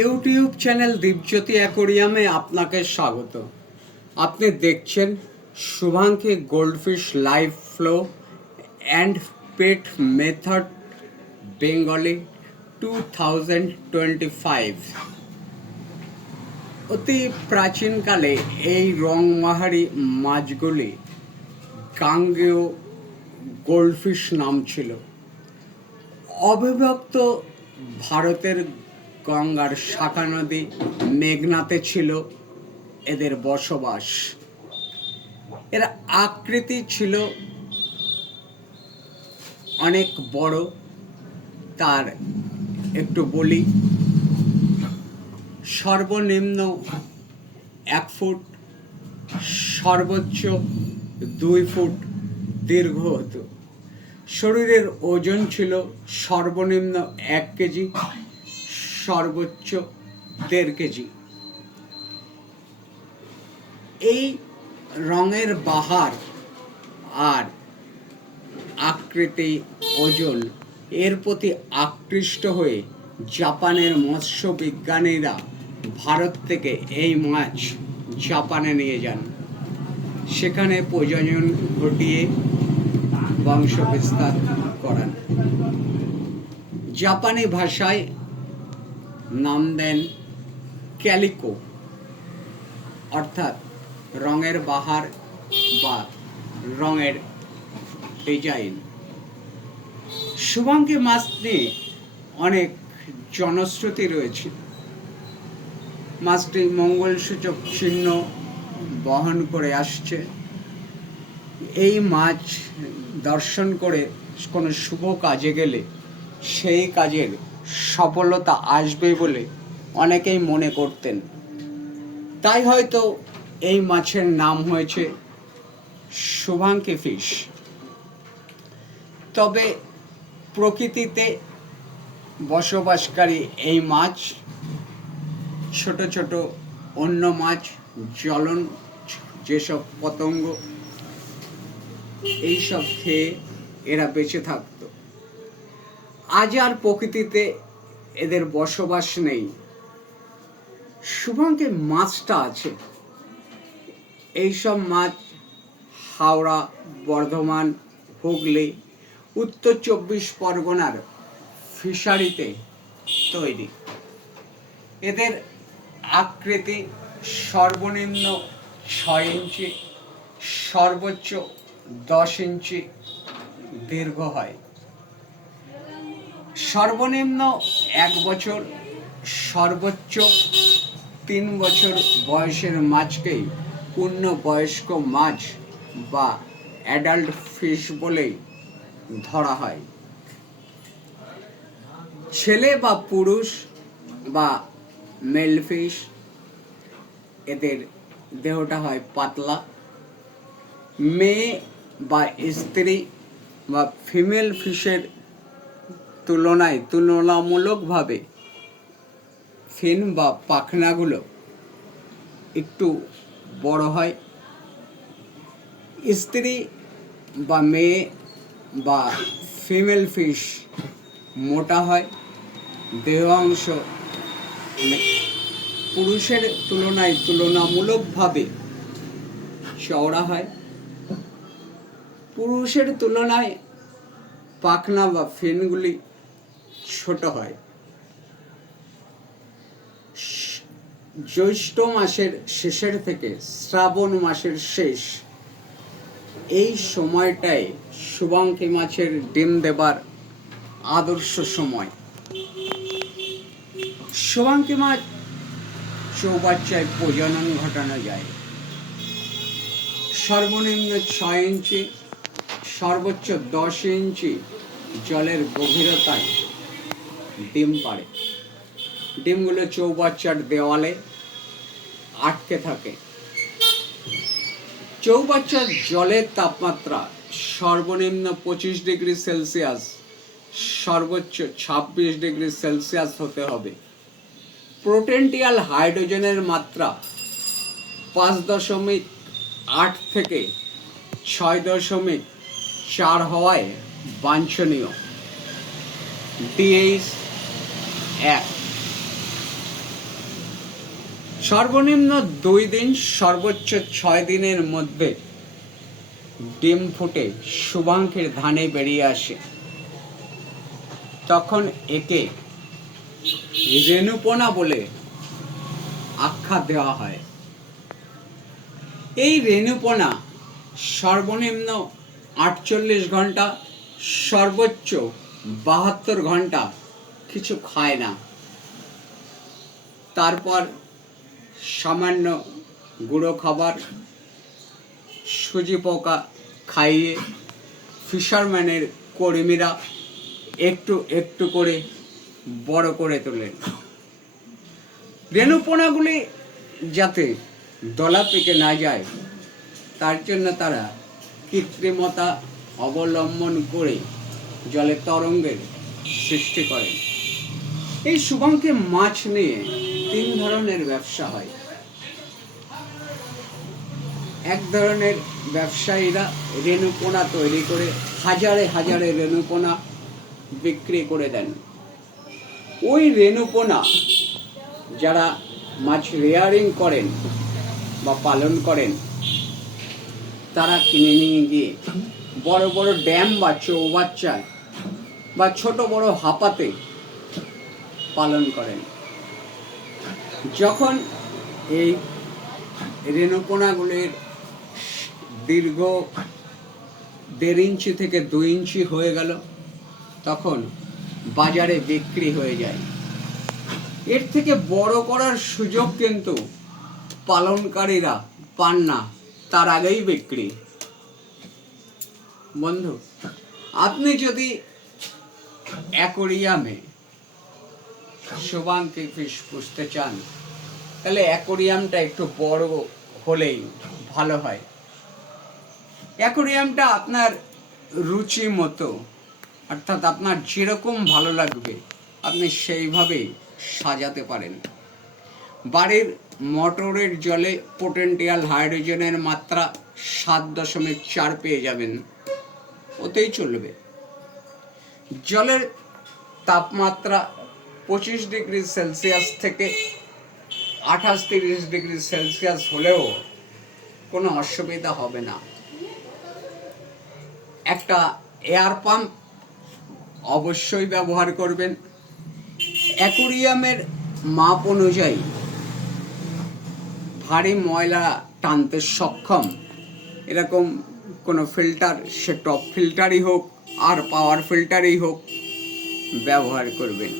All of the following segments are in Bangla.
ইউটিউব চ্যানেল দীপজ্যোতি অ্যাকোরিয়ামে আপনাকে স্বাগত। আপনি দেখছেন Shubhanki goldfish live flow and pet method Bengali 2025। অতি প্রাচীনকালে এই রংমাহারি মাছগুলি গাঙ্গেয় গোল্ডফিশ নাম ছিল। অবিভক্ত ভারতের গঙ্গার শাখা নদী মেঘনাতে ছিল এদের বসবাস। এর আকৃতি ছিল অনেক বড়। তার একটু বলি, সর্বনিম্ন 1 ফুট, সর্বোচ্চ 2 ফুট দীর্ঘ হতো। শরীরের ওজন ছিল সর্বনিম্ন 1 কেজি, সর্বোচ্চ 1.5 কেজি। এই রঙের বাহার আর আকৃতি, ওজন এর প্রতি আকৃষ্ট হয়ে জাপানের মৎস্য বিজ্ঞানীরা ভারত থেকে এই মাছ জাপানে নিয়ে যান। সেখানে প্রজনন ঘটিয়ে বংশ বিস্তার করান। জাপানি ভাষায় নাম দেন ক্যালিকো, অর্থাৎ রঙের বাহার বা রঙের ডিজাইন। শুভাঙ্কি মাছ নিয়ে অনেক জনশ্রুতি রয়েছে। মাছটি মঙ্গলসূচক চিহ্ন বহন করে আসছে। এই মাছ দর্শন করে কোনো শুভ কাজে গেলে সেই কাজের সফলতা আসবে বলে অনেকেই মনে করতেন। তাই হয়তো এই মাছের নাম হয়েছে শুভাঙ্কি ফিশ। তবে প্রকৃতিতে বসবাসকারী এই মাছ ছোট ছোট অন্য মাছ, জলন যেসব পতঙ্গ, এইসব খেয়ে এরা বেঁচে থাকত। আজ আর প্রকৃতিতে এদের বসবাস নেই। শুভাঙ্কি মাছটা আছে। এইসব মাছ হাওড়া, বর্ধমান, হুগলি, উত্তর 24 পরগনার ফিশারিতে তৈরি। এদের আকৃতি সর্বনিম্ন 6 ইঞ্চি, সর্বোচ্চ 10 ইঞ্চি দীর্ঘ হয়। সর্বনিম্ন 1 বছর, সর্বোচ্চ 3 বছর বয়সের মাছকেই পূর্ণবয়স্ক মাছ বা অ্যাডাল্ট ফিশ বলেই ধরা হয়। ছেলে বা পুরুষ বা মেল ফিশ, এদের দেহটা হয় পাতলা। মেয়ে বা স্ত্রী বা ফিমেল ফিশের তুলনামূলকভাবে ফিন বা পাখনাগুলো একটু বড় হয়। স্ত্রী বা মেয়ে বা ফিমেল ফিশ মোটা হয়। দেহ অংশ পুরুষের তুলনায় তুলনামূলকভাবে চওড়া হয়। পুরুষের তুলনায় পাখনা বা ফিনগুলি ছোট হয়। জ্যৈষ্ঠ মাসের শেষের থেকে শ্রাবণ মাসের শেষ, এই সময়টায় শুভাঙ্কি মাছের ডিম দেবার আদর্শ সময়। শুভাঙ্কি মাছ চৌবাচ্চায় প্রজনন ঘটানো যায়। সর্বনিম্ন 6 ইঞ্চি, সর্বোচ্চ 10 ইঞ্চি জলের গভীরতায় ডিম পাড়ে। ডিমগুলো চৌবাচ্চার দেওয়ালে আটকে থাকে। চৌবাচ্চার জলের তাপমাত্রা সর্বনিম্ন 25 ডিগ্রি সেলসিয়াস, সর্বোচ্চ 26 ডিগ্রি সেলসিয়াস হতে হবে। পোটেনশিয়াল হাইড্রোজেনের মাত্রা 5.8 থেকে 6.4 হওয়ায় বাঞ্ছনীয়। DH 1। সর্বনিম্ন 2 দিন, সর্বোচ্চ 6 দিনের মধ্যে ডিম ফুটে শুভাঙ্কের ধানে বেরিয়ে আসে। তখন একে রেণুপোনা বলে আখ্যা দেওয়া হয়। এই রেণুপোনা সর্বনিম্ন 48 ঘন্টা, সর্বোচ্চ 72 ঘন্টা কিছু খায় না। তারপর সামান্য গুঁড়ো খাবার, সুজি পোকা খাইয়ে ফিশারম্যানের কর্মীরা একটু একটু করে বড় করে তোলেন। রেণুপোনাগুলি যাতে দলা পেকে না যায় তার জন্য তারা কৃত্রিমতা অবলম্বন করে জলে তরঙ্গের সৃষ্টি করেন। এই শুভাঙ্কে মাছ নিয়ে 3 ধরনের ব্যবসা হয়। এক ধরনের ব্যবসায়ীরা রেণুপোনা তৈরি করে হাজারে হাজারে রেণুপোনা বিক্রি করে দেন। ওই রেণুপোনা যারা মাছ রেয়ারিং করেন বা পালন করেন তারা কিনে নিয়ে গিয়ে বড় বড় ড্যাম বা চৌবাচ্চায় বা ছোট বড় হাপাতে পালন করেন। যখন এই রেণুপোনাগুলির দীর্ঘ 1.5 ইঞ্চি থেকে 2 ইঞ্চি হয়ে গেল তখন বাজারে বিক্রি হয়ে যায়। এর থেকে বড় করার সুযোগ কিন্তু পালনকারীরা পান না, তার আগেই বিক্রি। বন্ধু, আপনি যদি অ্যাকোরিয়ামে শুভাঙ্কি ফিশ পুষতে চান তাহলে অ্যাকোরিয়ামটা একটু বড় হলেই ভালো হয়। অ্যাকোরিয়ামটা আপনার রুচি মতো, অর্থাৎ আপনার যেরকম ভালো লাগবে আপনি সেইভাবেই সাজাতে পারেন। বাড়ির মোটরের জলে পোটেনশিয়াল হাইড্রোজেনের মাত্রা 7.4 পেয়ে যাবেন, ওতেই চলবে। জলের তাপমাত্রা 25 ডিগ্রি সেলসিয়াস থেকে 28-30 ডিগ্রি সেলসিয়াস হলেও কোনো অসুবিধা হবে না। একটা এয়ার পাম্প অবশ্যই ব্যবহার করবেন। অ্যাকোরিয়ামের মাপ অনুযায়ী ভারী ময়লা টানতে সক্ষম এরকম কোনো ফিল্টার, সে টপ ফিল্টারই হোক আর পাওয়ার ফিল্টারই হোক, ব্যবহার করবেন।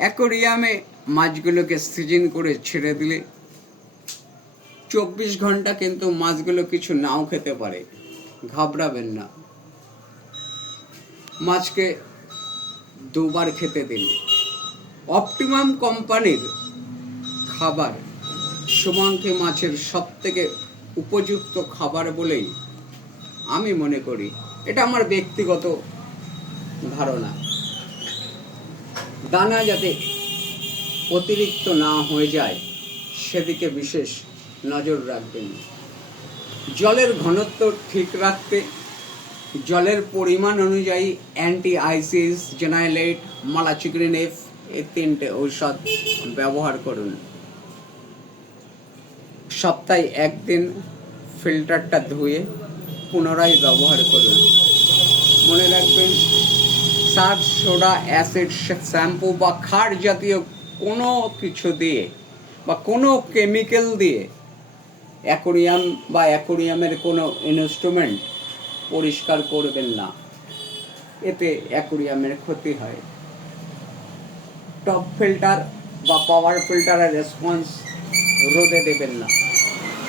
অ্যাকোরিয়ামে মাছগুলোকে সিজন করে ছেড়ে দিলে 24 ঘন্টা কিন্তু মাছগুলো কিছু নাও খেতে পারে, ঘাবড়াবেন না। মাছকে 2 বার খেতে দিন। অপটিমাম কোম্পানির খাবার শুভাঙ্কি মাছের সবথেকে উপযুক্ত খাবার বলেই আমি মনে করি। এটা আমার ব্যক্তিগত ধারণা। দানা যাতে অতিরিক্ত না হয়ে যায় সেদিকে বিশেষ নজর রাখবেন। জলের ঘনত্ব ঠিক রাখতে জলের পরিমাণ অনুযায়ী অ্যান্টি-আইসিস, জেনাইলেট, মালাচিগ্রিন এফ এই 3টে ঔষধ ব্যবহার করুন। সপ্তাহে 1 দিন ফিল্টারটা ধুয়ে পুনরায় ব্যবহার করুন। মনে রাখবেন, সার্ফ, সোডা, অ্যাসিড, শ্যাম্পু বা খার জাতীয় কোনো কিছু দিয়ে বা কোনো কেমিক্যাল দিয়ে অ্যাকোরিয়াম বা অ্যাকোরিয়ামের কোনো ইনস্ট্রুমেন্ট পরিষ্কার করবেন না, এতে অ্যাকোরিয়ামের ক্ষতি হয়। টপ ফিল্টার বা পাওয়ার ফিল্টারের রেসপন্স রোদে দেবেন না,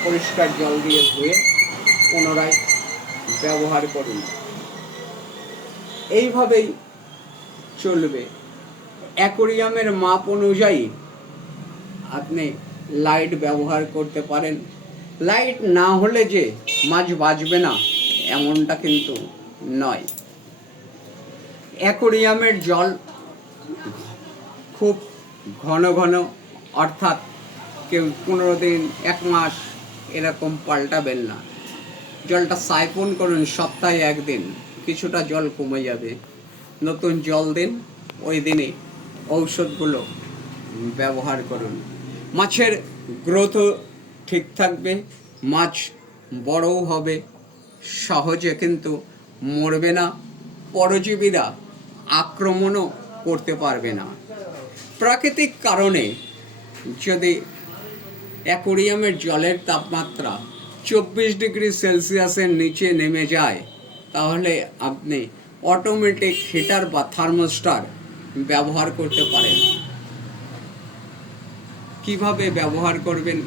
পরিষ্কার জল দিয়ে ধুয়ে পুনরায় ব্যবহার করুন। এইভাবেই চলবে। অ্যাকোরিয়ামের মাপ অনুযায়ী আপনি লাইট ব্যবহার করতে পারেন। লাইট না হলে যে মাছ বাঁচবে না এমনটা কিন্তু নয়। অ্যাকোরিয়ামের জল খুব ঘন ঘন, অর্থাৎ কেউ 15 দিন, 1 মাস এরকম পাল্টাবেন না। জলটা সাইফন করুন সপ্তাহে 1 দিন, কিছুটা জল কমে যাবে। নতুন জল দিন, ওই দিনে ঔষধগুলো ব্যবহার করুন। মাছের গ্রোথও ঠিক থাকবে, মাছ বড়ও হবে, সহজে কিন্তু মরবে না, পরজীবীরা আক্রমণও করতে পারবে না। প্রাকৃতিক কারণে যদি অ্যাকোরিয়ামের জলের তাপমাত্রা 24 ডিগ্রি সেলসিয়াসের নিচে নেমে যায়, তাহলে আপনি অটোমেটিক হিটার বা থার্মোস্টার ব্যবহার করতে পারেন। কিভাবে ব্যবহার করবেন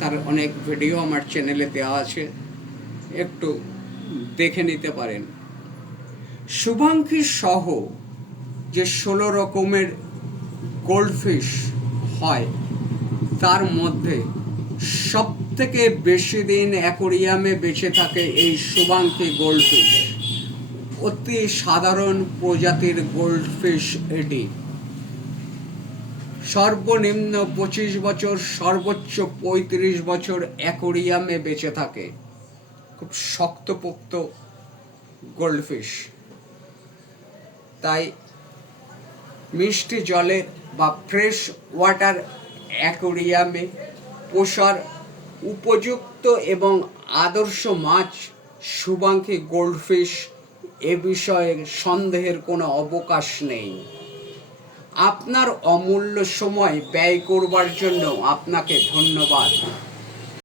তার অনেক ভিডিও আমার চ্যানেলে দেওয়া আছে, একটু দেখে নিতে পারেন। শুভাঙ্কি সহ যে 16 রকমের গোল্ডফিশ হয়, তার মধ্যে সবথেকে বেশি দিন অ্যাকোরিয়ামে বেঁচে থাকে এই শুভাঙ্কি গোল্ডফিশ। অতি সাধারণ প্রজাতির গোল্ডফিশ এটি। সর্বনিম্ন 25 বছর, সর্বোচ্চ 35 বছর অ্যাকোরিয়ামে বেঁচে থাকে। খুব শক্তপোক্ত গোল্ডফিশ। তাই মিষ্টি জলের বা ফ্রেশ ওয়াটার অ্যাকোরিয়ামে পোষার উপযুক্ত এবং আদর্শ মাছ শুভাঙ্কি গোল্ডফিশ, এ বিষয়ে সন্দেহের কোনো অবকাশ নেই। আপনার অমূল্য সময় ব্যয় করবার জন্য আপনাকে ধন্যবাদ।